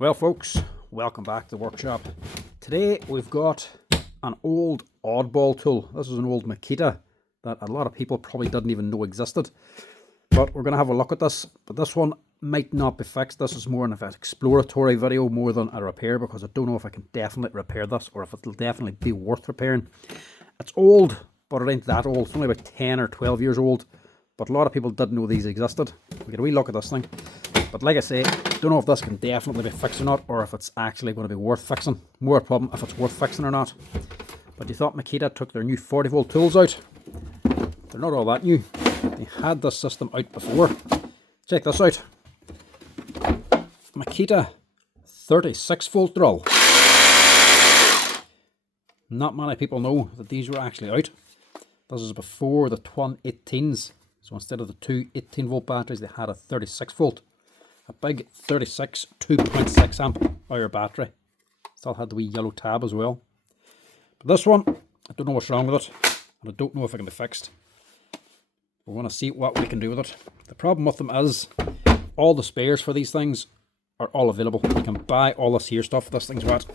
Well folks, welcome back to the workshop. Today we've got an old oddball tool. This is an old Makita that a lot of people probably didn't even know existed. But we're going to have a look at this. But this one might not be fixed. This is more of an exploratory video more than a repair, because I don't know if I can definitely repair this or if it'll definitely be worth repairing. It's old, but it ain't that old. It's only about 10 or 12 years old. But a lot of people didn't know these existed. We get a wee look at this thing. But like I say, don't know if this can definitely be fixed or not, or if it's actually going to be worth fixing. More a problem if it's worth fixing or not. But you thought Makita took their new 40 volt tools out. They're not all that new. They had this system out before. Check this out. Makita 36 volt drill. Not many people know that these were actually out. This is before the Twin 18s. So instead of the two 18 volt batteries, they had a 36 volt. A big 36 2.6 amp hour battery. Still had the wee yellow tab as well. But this one, I don't know what's wrong with it, and I don't know if it can be fixed. We're going to see what we can do with it. The problem with them is all the spares for these things are all available. You can buy all this here stuff. This thing's what?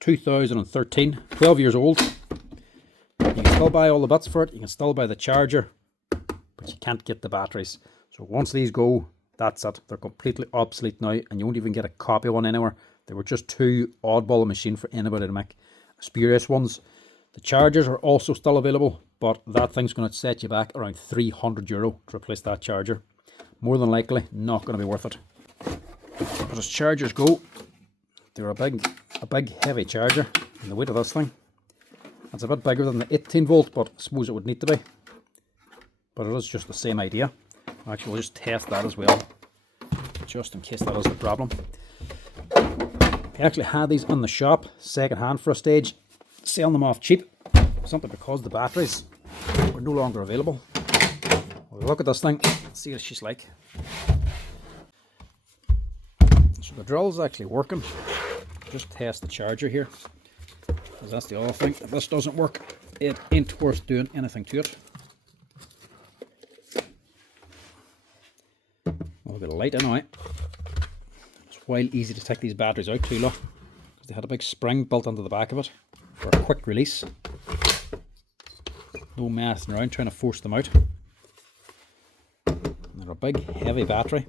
2013, 12 years old. You can still buy all the bits for it. You can still buy the charger, but you can't get the batteries. So once these go, that's it. They're completely obsolete now, and you won't even get a copy of one anywhere. They were just too oddball a machine for anybody to make. Spurious ones. The chargers are also still available, but that thing's going to set you back around €300 to replace that charger. More than likely, not going to be worth it. But as chargers go, they're a big heavy charger. And the weight of this thing, it's a bit bigger than the 18 volt, but I suppose it would need to be. But it is just the same idea. Actually, we'll just test that as well, just in case that is the problem. We actually had these in the shop, second hand for a stage, selling them off cheap, simply because the batteries were no longer available. We'll look at this thing, see what she's like. So the drill is actually working. Just test the charger here, because that's the other thing. If this doesn't work, it ain't worth doing anything to it. We'll get a light anyway. It's wild easy to take these batteries out too, look, because they had a big spring built into the back of it for a quick release. No messing around trying to force them out. And they're a big heavy battery.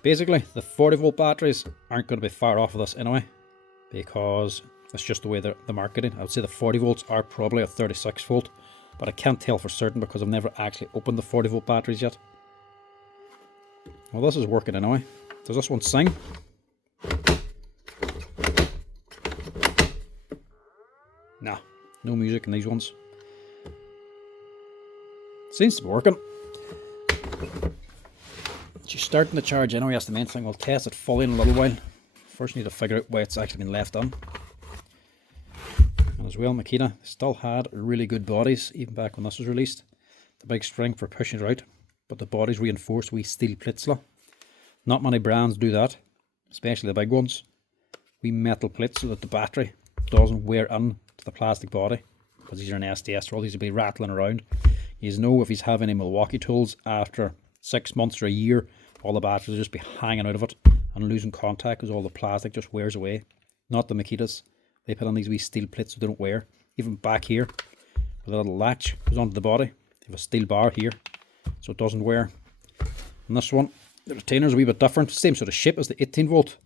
Basically, the 40 volt batteries aren't going to be far off of this anyway, because that's just the way they're marketing. I would say the 40 volts are probably a 36 volt, but I can't tell for certain because I've never actually opened the 40 volt batteries yet. Well, this is working anyway. Does this one sing? Nah, no music in these ones. Seems to be working. She's starting to charge anyway, that's the main thing. We'll test it fully in a little while. First need to figure out why it's actually been left on. And as well, Makita still had really good bodies, even back when this was released. The big string for pushing it out, but the body's reinforced with steel plates. Not many brands do that, especially the big ones. We metal plates so that the battery doesn't wear in to the plastic body, because these are an SDS drill. These will be rattling around. You know, if he's having any Milwaukee tools, after 6 months or a year, all the batteries will just be hanging out of it and losing contact because all the plastic just wears away. Not the Makitas. They put on these wee steel plates so they don't wear. Even back here, the little latch goes onto the body. They have a steel bar here so it doesn't wear. And this one, the retainer's a wee bit different. Same sort of shape as the 18 volt,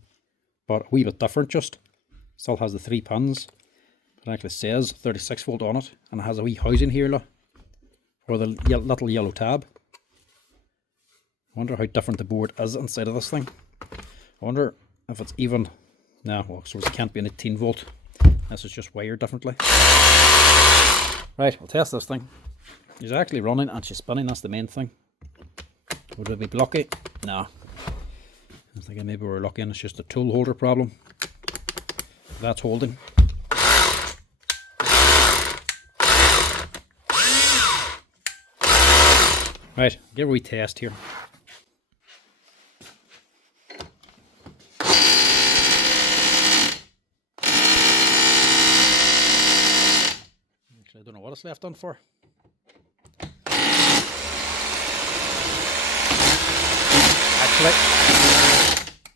but a wee bit different just. Still has the 3 pins. It actually says 36 volt on it, and it has a wee housing here, look, for the little yellow tab. I wonder how different the board is inside of this thing. I wonder if it's even... Nah, well, so it can't be an 18 volt. This is just wired differently. Right, we'll test this thing. She's actually running and she's spinning, that's the main thing. Would it be blocky? No. I'm thinking maybe we're lucky and it's just a tool holder problem. That's holding. Right, give a wee test here. Actually, I don't know what it's left on for. Actually,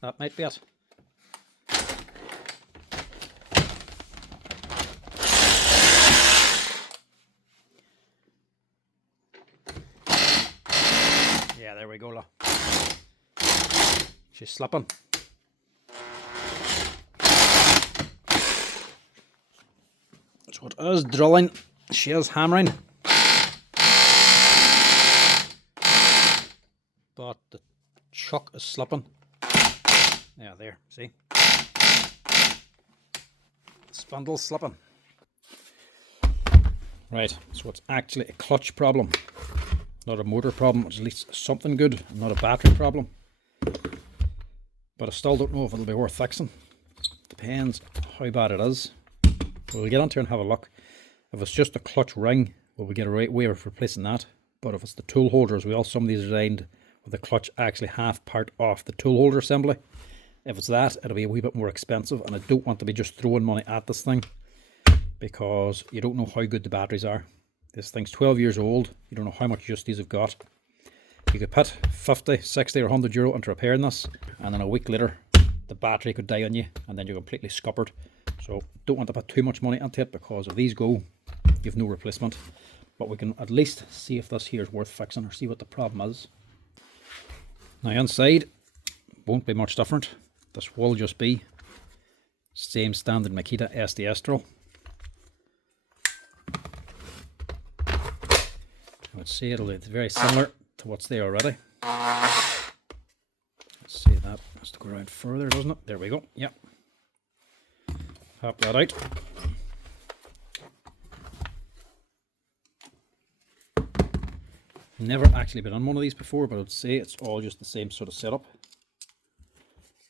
that might be it. Yeah, there we go, look. She's slipping. So it is drilling, she is hammering. But the chuck is slipping. Yeah, there, see? The spindle's slipping. Right, so it's actually a clutch problem. Not a motor problem, it's at least something good, not a battery problem. But I still don't know if it'll be worth fixing. Depends how bad it is. We'll get onto here and have a look. If it's just a clutch ring, well, we get a right way of replacing that. But if it's the tool holders, some of these are designed with the clutch actually half part off the tool holder assembly. If it's that, it'll be a wee bit more expensive, and I don't want to be just throwing money at this thing because you don't know how good the batteries are. This thing's 12 years old. You don't know how much use these have got. You could put 50, 60 or 100 euro into repairing this, and then a week later the battery could die on you and then you're completely scuppered. So don't want to put too much money into it, because if these go, you've no replacement. But we can at least see if this here is worth fixing, or see what the problem is. Now inside won't be much different. This will just be same standard Makita SDS drill. I would say it'll be very similar to what's there already. Let's see, that has to go around further, doesn't it? There we go. Yep. Pop that out. Never actually been on one of these before, but I'd say it's all just the same sort of setup.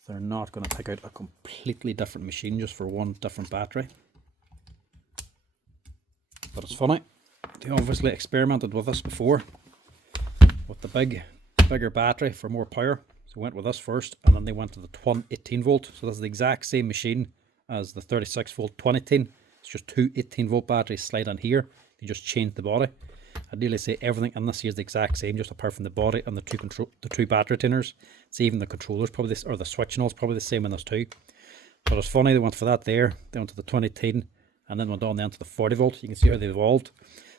They're not going to pick out a completely different machine just for one different battery. But it's funny, they obviously experimented with this before with the bigger battery for more power. So went with this first, and then they went to the twin 18 volt. So this is the exact same machine as the 36 volt twin 18. It's just two 18 volt batteries slide on here. They just changed the body. I'd nearly say everything in this here is the exact same, just apart from the body and the two battery tuners. It's even the controllers probably this, or the switch and all is probably the same in this too. But it's funny, they went for that there. They went to the 2010 and then went on then to the 40 volt. You can see how they evolved.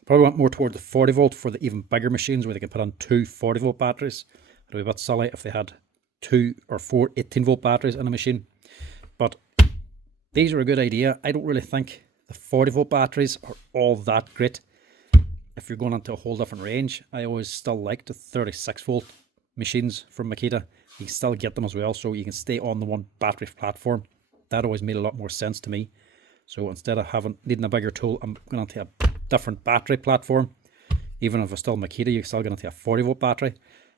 Probably went more toward the 40 volt for the even bigger machines where they can put on two 40 volt batteries. It'd be a bit silly if they had 2 or 4 18 volt batteries in a machine. But these are a good idea. I don't really think the 40 volt batteries are all that great. If you're going into a whole different range, I always still like the 36 volt machines from Makita. You can still get them as well, so you can stay on the one battery platform. That always made a lot more sense to me. So instead of needing a bigger tool, I'm going to a different battery platform. Even if it's still Makita, you're still going to a 40 volt battery.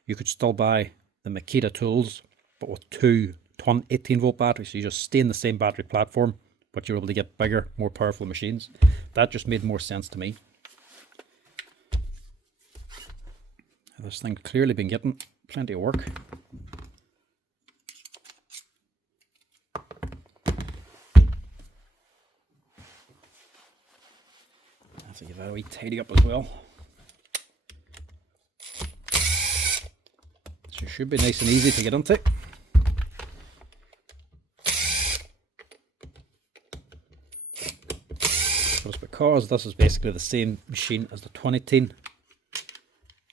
You could still buy the Makita tools, but with two twin 18 volt batteries. So you just stay in the same battery platform, but you're able to get bigger, more powerful machines. That just made more sense to me. This thing's clearly been getting plenty of work. I have to give that a wee tidy up as well. So it should be nice and easy to get into. But it's because this is basically the same machine as the 2010.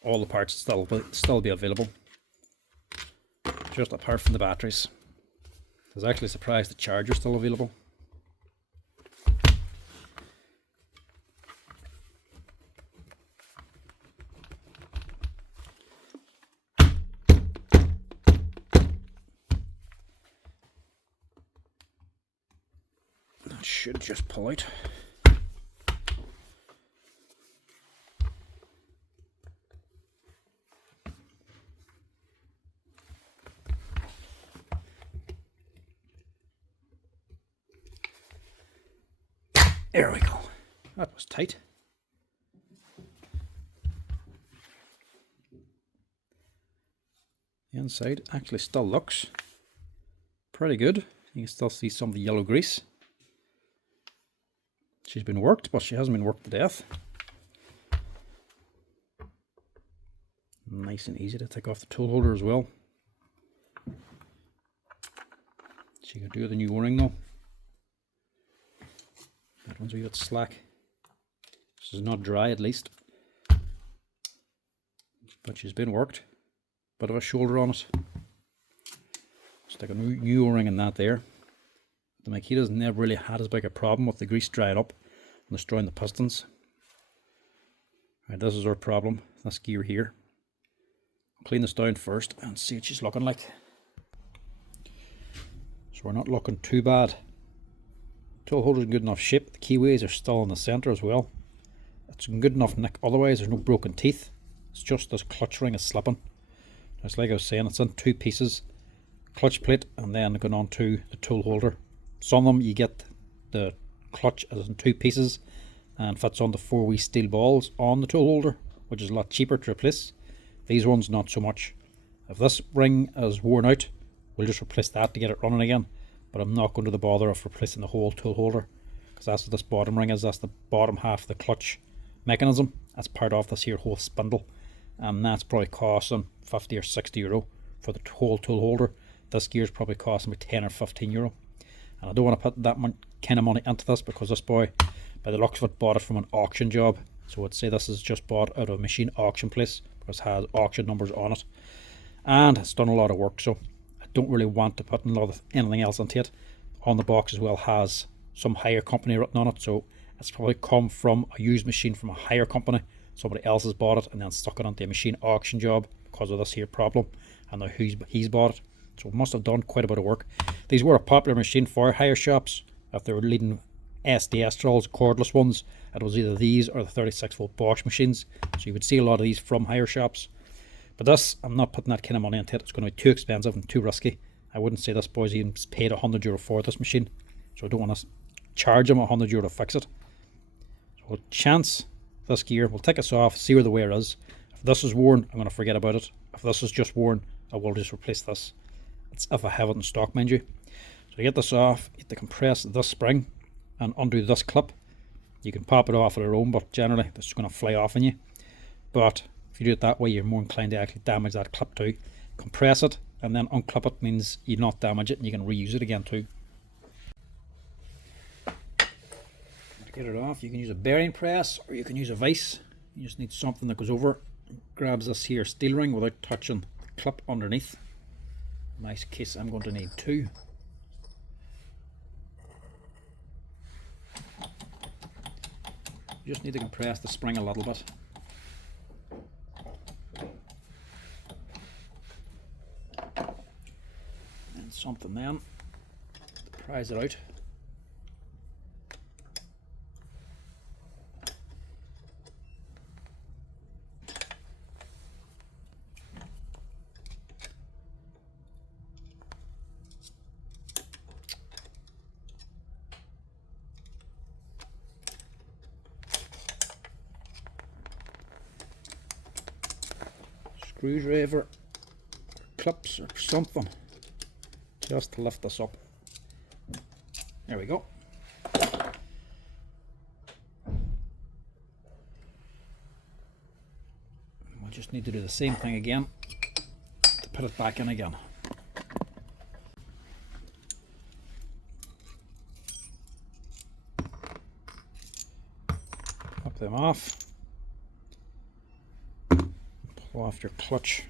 All the parts still be available, just apart from the batteries. I was actually surprised the charger's still available. That should just pull out. There we go. That was tight. The inside actually still looks pretty good. You can still see some of the yellow grease. She's been worked, but she hasn't been worked to death. Nice and easy to take off the tool holder as well. So you can do the new O-ring though. That one's a bit slack. This is not dry at least. But she's been worked. Bit of a shoulder on it. Stick a new O-ring in that there. The Makita's never really had as big a problem with the grease drying up and destroying the pistons. Right, this is our problem, this gear here. Clean this down first and see what she's looking like. So we're not looking too bad. Tool holder's in good enough shape. The keyways are still in the centre as well. It's in good enough nick, otherwise there's no broken teeth. It's just this clutch ring is slipping. It's like I was saying, it's in two pieces. Clutch plate and then going on to the tool holder. Some of them you get the clutch as in two pieces and fits on the 4 wee steel balls on the tool holder, which is a lot cheaper to replace. These ones not so much. If this ring is worn out, we'll just replace that to get it running again, but I'm not going to the bother of replacing the whole tool holder, because that's what this bottom ring is. That's the bottom half of the clutch mechanism. That's part of this here whole spindle, and that's probably costing 50 or 60 euro for the whole tool holder. This gear is probably costing me 10 or 15 euro, and I don't want to put that kind of money into this, because this boy, by the looks of it, bought it from an auction job. So I'd say this is just bought out of a machine auction place, because it has auction numbers on it, and it's done a lot of work, so I don't really want to put a lot of anything else into it. On the box as well has some hire company written on it, so it's probably come from a used machine from a hire company. Somebody else has bought it and then stuck it onto a machine auction job because of this here problem, and now he's bought it. So it must have done quite a bit of work. These were a popular machine for hire shops. If they were leading SDS drills, cordless ones, it was either these or the 36-volt Bosch machines. So you would see a lot of these from hire shops. But this, I'm not putting that kind of money into it. It's going to be too expensive and too risky. I wouldn't say this boy's even paid €100 for this machine, so I don't want to charge him €100 to fix it. So we'll chance this gear. We'll take this off, see where the wear is. If this is worn, I'm going to forget about it. If this is just worn, I will just replace this. It's if I have it in stock, mind you. So to get this off, you have to compress this spring and undo this clip. You can pop it off on your own, but generally this is going to fly off on you. But if you do it that way, you're more inclined to actually damage that clip too. Compress it and then unclip it, means you not damage it and you can reuse it again too. To get it off, you can use a bearing press or you can use a vise. You just need something that goes over, grabs this here steel ring without touching the clip underneath. In my case, I'm going to need 2. You just need to compress the spring a little bit. And something then to prise it out. Screwdriver, clips or something, just to lift this up. There we go. We'll just need to do the same thing again to put it back in again. Pop them off. Pull off your clutch.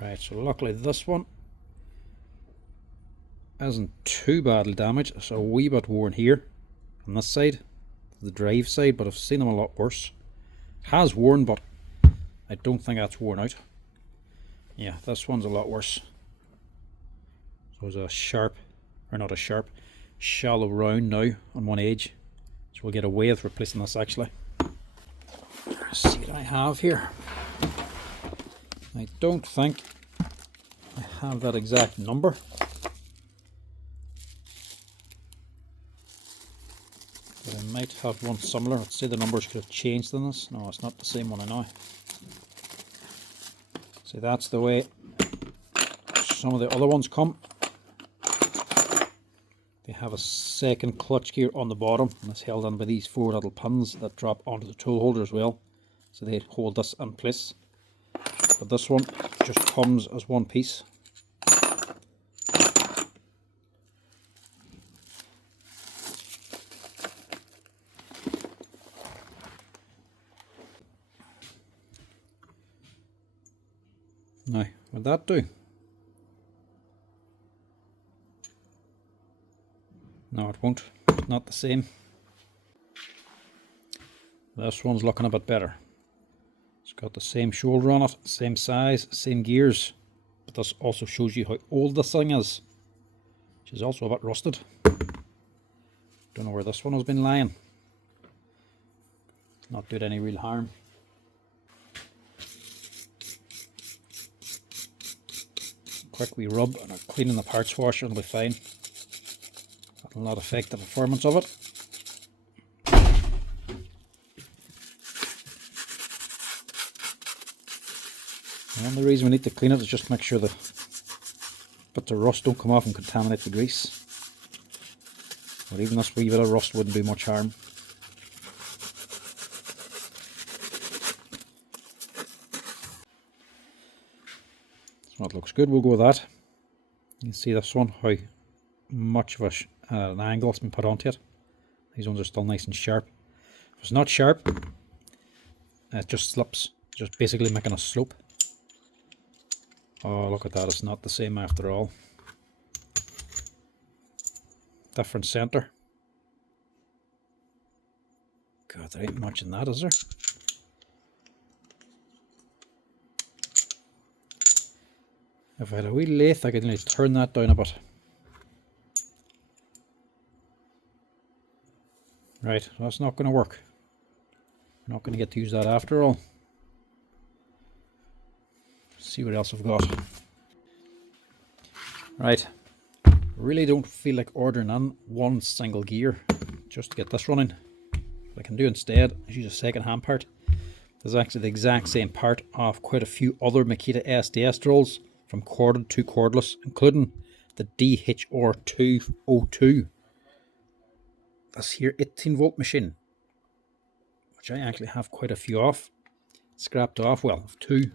Right, so luckily this one isn't too badly damaged. It's a wee bit worn here on this side, the drive side, but I've seen them a lot worse. Has worn, but I don't think that's worn out. Yeah, this one's a lot worse. So it's a sharp, or not a sharp, shallow round now on one edge. So we'll get away with replacing this actually. Let's see what I have here. I don't think I have that exact number. But I might have one similar. Let's say the numbers could have changed in this. No, it's not the same one I know. See, that's the way some of the other ones come. They have a second clutch gear on the bottom, and it's held on by these 4 little pins that drop onto the tool holder as well. so they hold this in place. But this one just comes as one piece. Now, would that do? No, it won't. Not the same. This one's looking a bit better. It's got the same shoulder on it, same size, same gears. But this also shows you how old this thing is, which is also a bit rusted. Don't know where this one has been lying. Not doing any real harm. Quick wee rub and a clean in the parts washer and it'll be fine. That'll not affect the performance of it. And the reason we need to clean it is just to make sure the bits of rust don't come off and contaminate the grease. But even this wee bit of rust wouldn't do much harm. So it looks good, we'll go with that. You can see this one, how much of an angle has been put onto it. These ones are still nice and sharp. If it's not sharp, it just slips, just basically making a slope. Oh, look at that, it's not the same after all. Different center. God, there ain't much in that, is there? If I had a wee lathe, I could only turn that down a bit. Right, that's not going to work. We're not going to get to use that after all. Let's see what else I've got. Right, really don't feel like ordering in one single gear just to get this running. What I can do instead is use a second hand part. There's actually the exact same part of quite a few other Makita SDS drills, from corded to cordless, including the DHR202. This here 18-volt machine, which I actually have quite a few of. Scrapped off, well, two.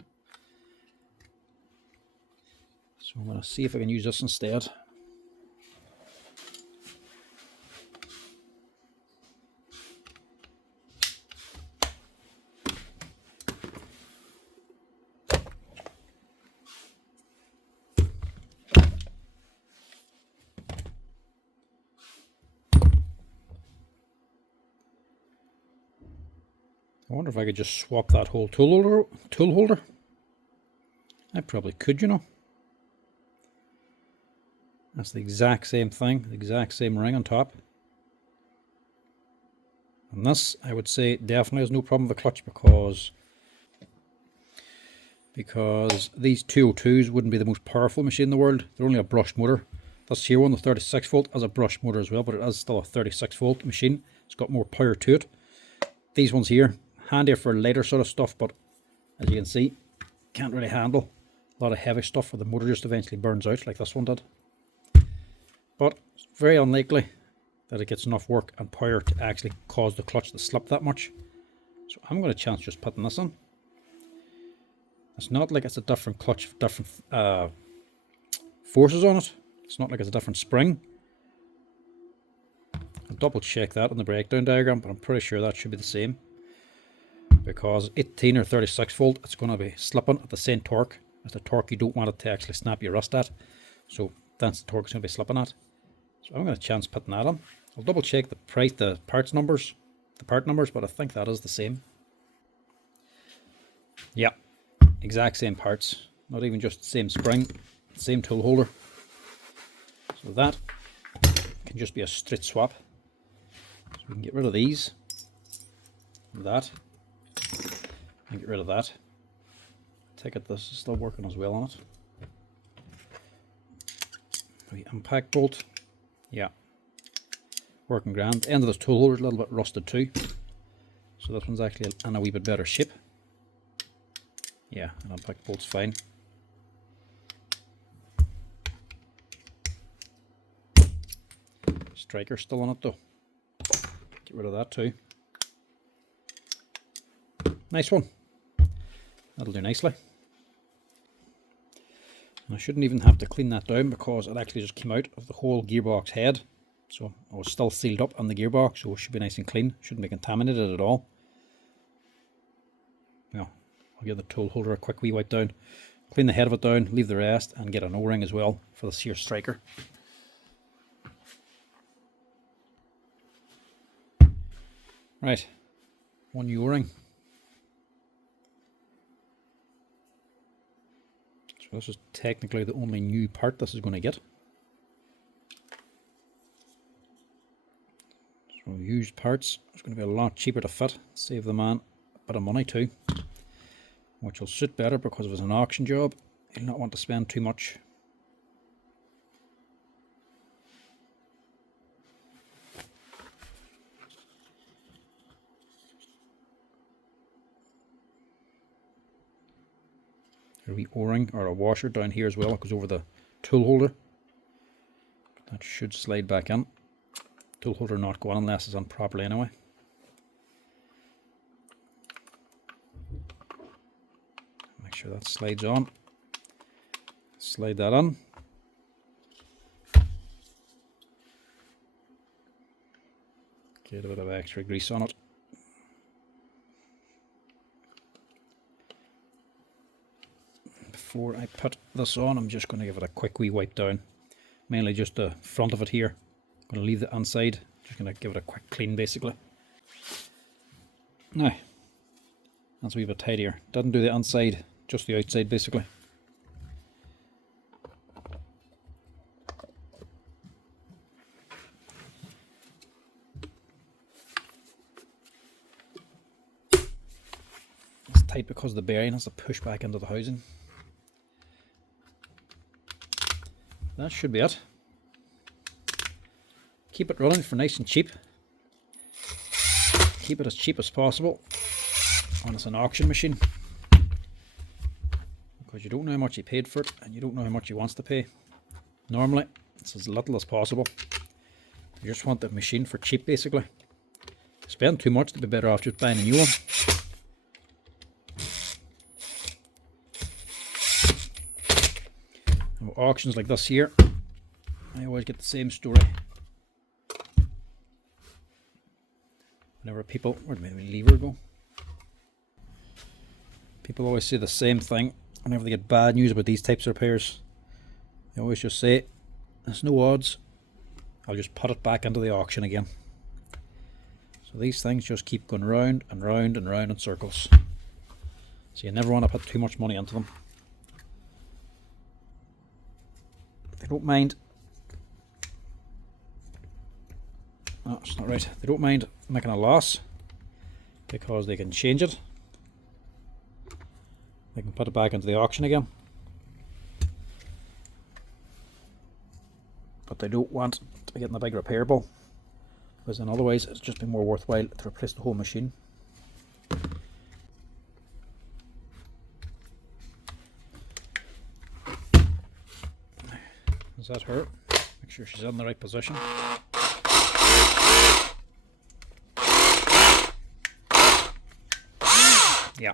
So I'm going to see if I can use this instead. I wonder if I could just swap that whole tool holder. I probably could, you know. That's the exact same thing, the exact same ring on top. And this, I would say, definitely has no problem with the clutch because these 202s wouldn't be the most powerful machine in the world. They're only a brushed motor. This here one, the 36 volt, has a brushed motor as well, but it is still a 36 volt machine. It's got more power to it. These ones here, handier for lighter sort of stuff, but as you can see, can't really handle a lot of heavy stuff where the motor just eventually burns out like this one did. But it's very unlikely that it gets enough work and power to actually cause the clutch to slip that much. So I'm going to chance just putting this in. It's not like it's a different clutch, different forces on it. It's not like it's a different spring. I'll double check that on the breakdown diagram, but I'm pretty sure that should be the same. Because 18 or 36 volt, it's going to be slipping at the same torque as the torque you don't want it to actually snap your wrist at. So that's the torque it's going to be slipping at. So I'm going to chance putting that on. I'll double check the price, the part numbers, but I think that is the same. Yeah, exact same parts. Not even just the same spring, same tool holder. So that can just be a straight swap. So we can get rid of these, that, and get rid of that. Take it, this is still working as well on it. The impact bolt, yeah, working grand. End of this tool holder is a little bit rusted too, so this one's actually in a wee bit better shape. Yeah, an impact bolt's fine. Striker's still on it though. Get rid of that too. Nice one. That'll do nicely. And I shouldn't even have to clean that down because it actually just came out of the whole gearbox head. So it was still sealed up on the gearbox, so it should be nice and clean. Shouldn't be contaminated at all. Yeah, I'll give the tool holder a quick wee wipe down. Clean the head of it down, leave the rest, and get an O-ring as well for the sear striker. Right, one new O-ring. So this is technically the only new part this is going to get. So used parts, it's going to be a lot cheaper to fit, save the man a bit of money too, which will suit better because if it's an auction job, you'll not want to spend too much. There'll be O-ring or a washer down here as well. It goes over the tool holder. That should slide back in. Tool holder not go on unless it's on properly anyway. Make sure that slides on. Slide that on. Get a bit of extra grease on it. Before I put this on, I'm just going to give it a quick wee wipe down. Mainly just the front of it here. I'm going to leave the inside. Just going to give it a quick clean basically. Now, that's a wee bit tidier. Doesn't do the inside, just the outside basically. It's tight because the bearing has to push back into the housing. That should be it. Keep it running for nice and cheap. Keep it as cheap as possible when it's an auction machine, because you don't know how much you paid for it and you don't know how much you wants to pay. Normally it's as little as possible. You just want the machine for cheap basically. Spend too much, to be better off just buying a new one. And with auctions like this here, I always get the same story. Whenever people, where did my lever go? People always say the same thing whenever they get bad news about these types of repairs. They always just say, there's no odds, I'll just put it back into the auction again. So these things just keep going round and round and round in circles. So you never want to put too much money into them. They don't mind. No, it's not right. They don't mind making a loss because they can change it. They can put it back into the auction again. But they don't want to be getting a big repair bill, because then otherwise it's just been more worthwhile to replace the whole machine. Is that her? Make sure she's in the right position. Yeah.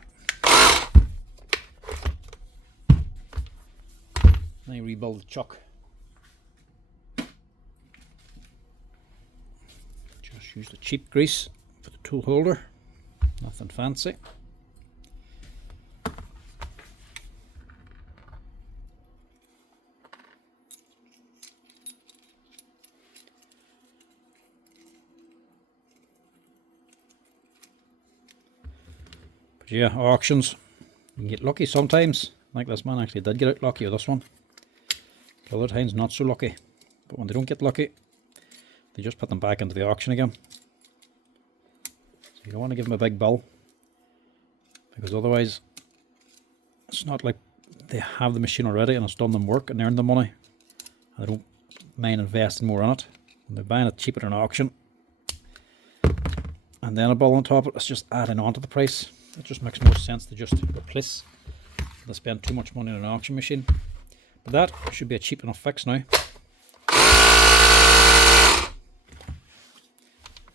Now you rebuild the chuck. Just use the cheap grease for the tool holder. Nothing fancy. Yeah, auctions, you can get lucky sometimes. Like this man actually did get out lucky with this one. Other times not so lucky. But when they don't get lucky, they just put them back into the auction again. So you don't want to give them a big bill, because otherwise it's not like they have the machine already and it's done them work and earned them money. And they don't mind investing more on it. When they're buying it cheaper than an auction and then a bill on top of it, it's just adding on to the price. It just makes more sense to just replace than spend too much money on an auction machine. But that should be a cheap enough fix now.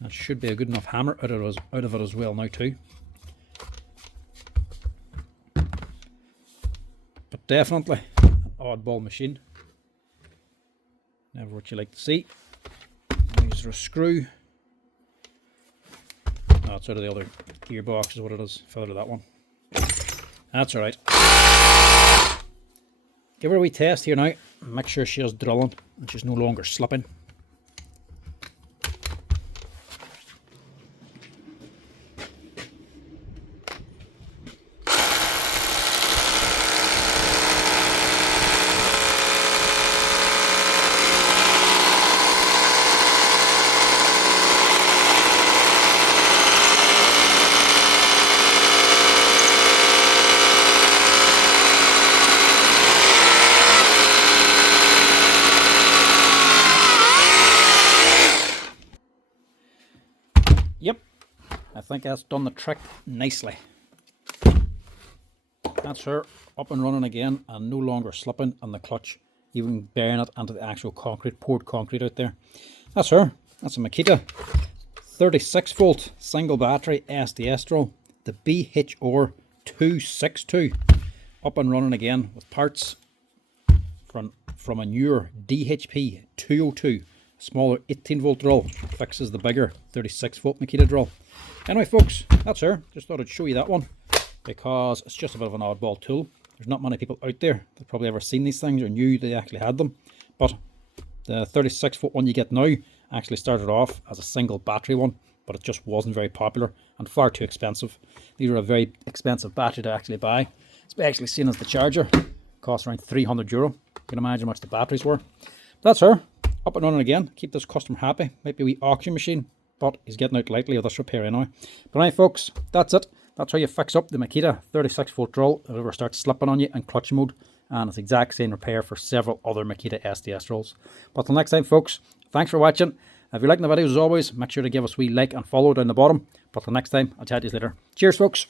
That should be a good enough hammer out of it as well now too. definitely an oddball machine. Never what you like to see. Use a screw. Oh, it's out of the other gearbox is what it is. Fell out of that one. That's alright. Give her a wee test here now. Make sure she's drilling and she's no longer slipping. Yep, I think that's done the trick nicely. That's her up and running again and no longer slipping on the clutch, even bearing it onto the actual concrete, poured concrete out there. That's her. That's a Makita 36 volt single battery SDS drill, the BHR262, up and running again with parts from a newer DHP202. Smaller 18 volt drill fixes the bigger 36 volt Makita drill. Anyway folks, that's her. Just thought I'd show you that one because it's just a bit of an oddball tool. There's not many people out there that probably ever seen these things or knew they actually had them. But the 36 volt one you get now actually started off as a single battery one, but it just wasn't very popular and far too expensive. These are a very expensive battery to actually buy, especially seen as the charger. Cost around €300. You can imagine how much the batteries were. That's her. Up and running again. Keep this customer happy. Might be a wee auction machine, but he's getting out lightly of this repair anyway. But anyway folks, that's it. That's how you fix up the Makita 36 volt drill if it ever starts slipping on you in clutch mode. And it's the exact same repair for several other Makita SDS drills. But till next time folks, thanks for watching. If you're liking the videos as always, make sure to give us a wee like and follow down the bottom. But till next time, I'll chat to you later. Cheers folks.